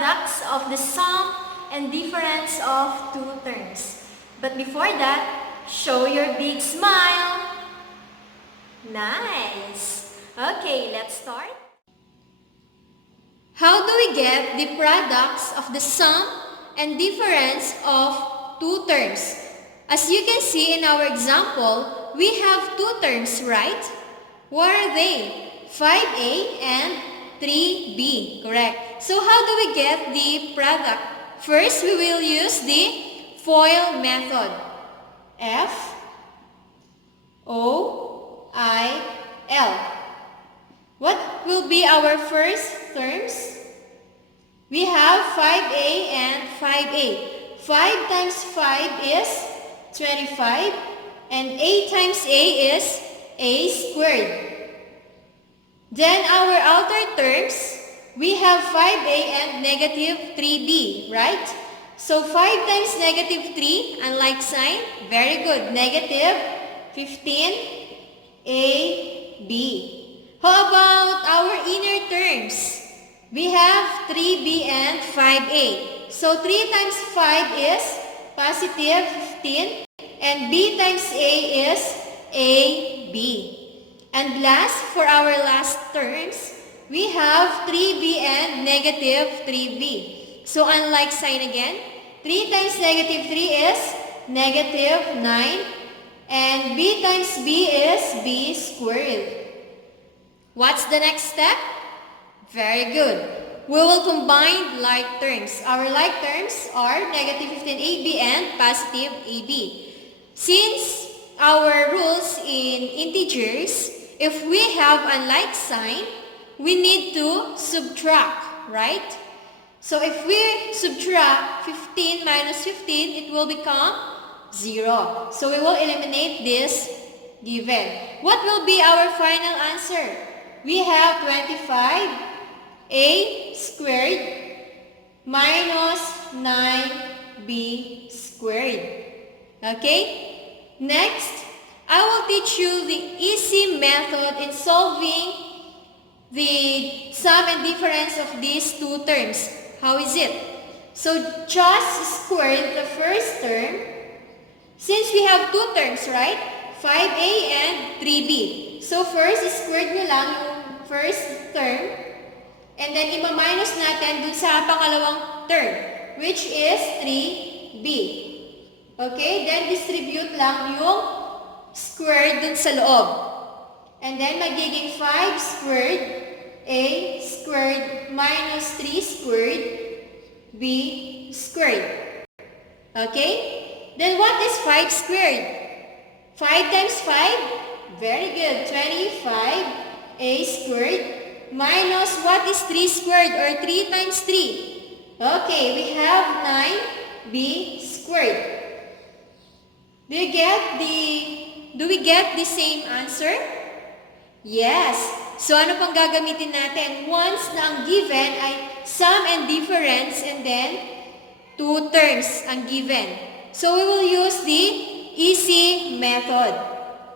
products of the sum and difference of two terms. But before that, show your big smile. Nice! Okay, let's start. How do we get the products of the sum and difference of two terms? As you can see in our example, we have two terms, right? What are they? 5a and 3b, correct? So how do we get the product? First, we will use the FOIL method. F-O-I-L. What will be our first terms? We have 5a and 5a. 5 times 5 is 25 and a times a is a squared. Then our outer terms, we have 5a and negative 3b, right? So 5 times negative 3, unlike sign, very good, negative 15ab. How about our inner terms? We have 3b and 5a. So 3 times 5 is positive 15 and b times a is ab. And last, for our last terms, we have 3b and negative 3b. So unlike sign again, 3 times negative 3 is negative 9 and b times b is b squared. What's the next step? Very good. We will combine like terms. Our like terms are negative 15ab and positive ab. Since our rules in integers, if we have a like sign, we need to subtract, right? So if we subtract 15 minus 15, it will become 0. So we will eliminate this given. What will be our final answer? We have 25a squared minus 9b squared. Okay? Next, I will teach you the easy method in solving the sum and difference of these two terms. How is it? So just square the first term. Since we have two terms, right? 5a and 3b. So first, squared nyo lang yung first term. And then ima-minus natin dun sa pangalawang term, which is 3b. Okay? Then distribute lang yung squared dun sa loob. And then magiging 5 squared, a squared minus 3 squared, b squared. Okay? Then what is 5 squared? 5 times 5? Very good. 25a squared minus what is 3 squared or 3 times 3? Okay, we have 9b squared. Do we get the same answer? Yes. So ano pang gagamitin natin? Once na ang given ay sum and difference and then two terms ang given. So we will use the easy method.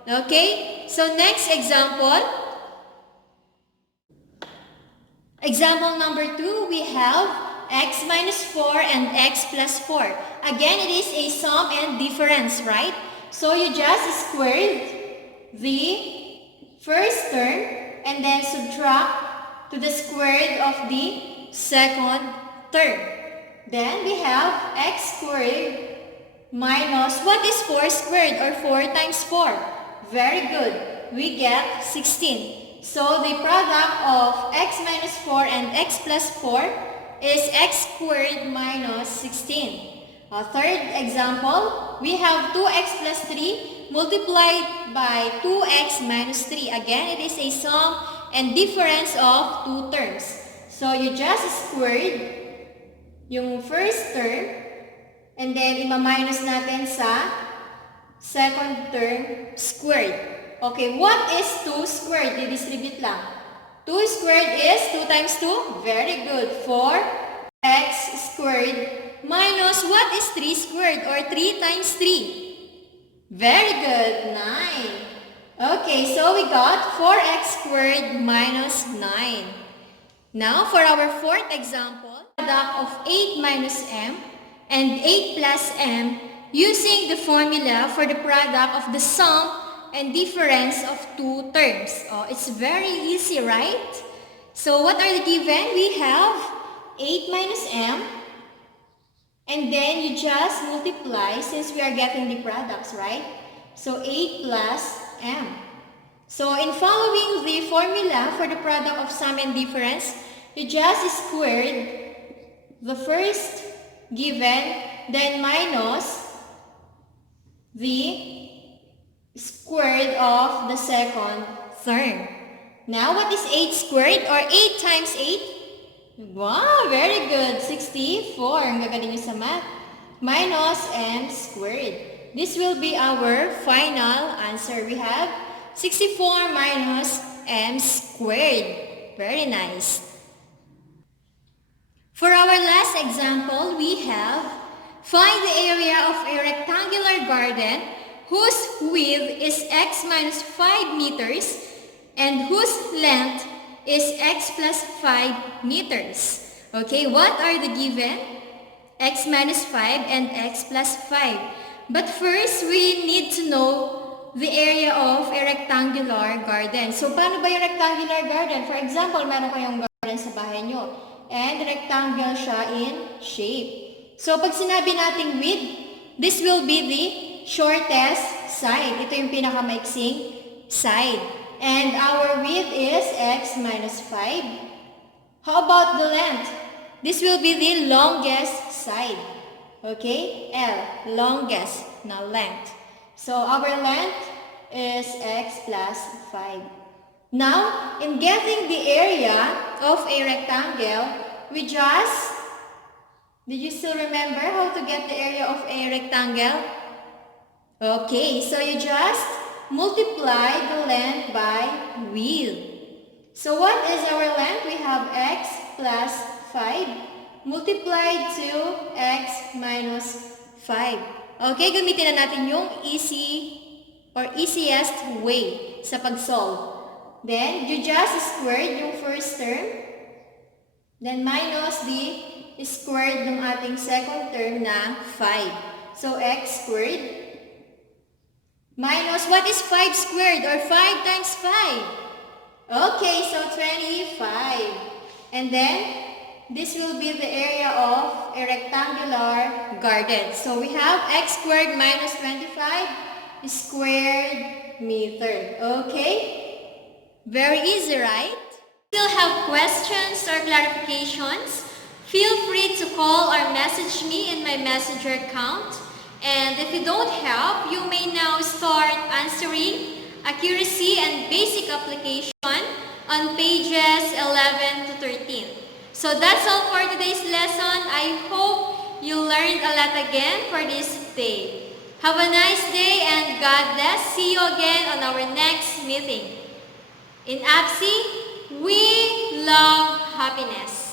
Okay? So next example. Example number 2, we have x minus 4 and x plus 4. Again, it is a sum and difference, right? So you just squared the first term and then subtract to the square root of the second term. Then we have x squared minus, what is 4 squared or 4 times 4? Very good. We get 16. So the product of x minus 4 and x plus 4 is x squared minus 16. Third example, we have 2x plus 3 multiplied by 2x minus 3. Again, it is a sum and difference of two terms. So you just squared yung first term and then ima-minus natin sa second term squared. Okay, what is 2 squared? Didistribute lang. 2 squared is 2 times 2? Very good. 4x squared minus what is 3 squared or 3 times 3? Very good. 9. Okay, so we got 4x squared minus 9. Now for our fourth example. product of 8 minus m and 8 plus m using the formula for the product of the sum and difference of two terms. Oh, it's very easy, right? So what are the given? We have 8 minus m, and then you just multiply since we are getting the products, right? So 8 plus m. So in following the formula for the product of sum and difference, you just squared the first given, then minus the squared of the second term. Now, what is 8 squared or 8 times 8? Wow, very good. 64. Ang gagaling nyo sa math. Minus m squared. This will be our final answer. We have 64 minus m squared. Very nice. For our last example, we have find the area of a rectangular garden whose width is x minus 5 meters and whose length is x plus 5 meters. Okay, what are the given? X minus 5 and x plus 5. But first, we need to know the area of a rectangular garden. So, paano ba yung rectangular garden? For example, meron kayong garden sa bahay nyo. And rectangle siya in shape. So, pag sinabi nating width, this will be the shortest side. Ito yung pinakamaiksing side. And our width is x minus 5. How about the length? This will be the longest side. Okay? L, longest, na length. So, our length is x plus 5. Now, in getting the area of a rectangle, we just, did you still remember how to get the area of a rectangle? Okay, so you just multiply the length by width. So what is our length? We have x plus 5 multiplied to x minus 5. Okay, gamitin na natin yung easy or easiest way sa pag-solve. Then, you just squared yung first term. Then, minus the squared ng ating second term na 5. So, x squared. Minus, what is 5 squared or 5 times 5? Okay, so 25. And then, this will be the area of a rectangular garden. So, we have x squared minus 25 squared meter. Okay? Very easy, right? Still have questions or clarifications? Feel free to call or message me in my messenger account. And if you don't have, you may now start answering accuracy and basic application on pages 11 to 13. So that's all for today's lesson. I hope you learned a lot again for this day. Have a nice day and God bless. See you again on our next meeting. In APSI, we love happiness.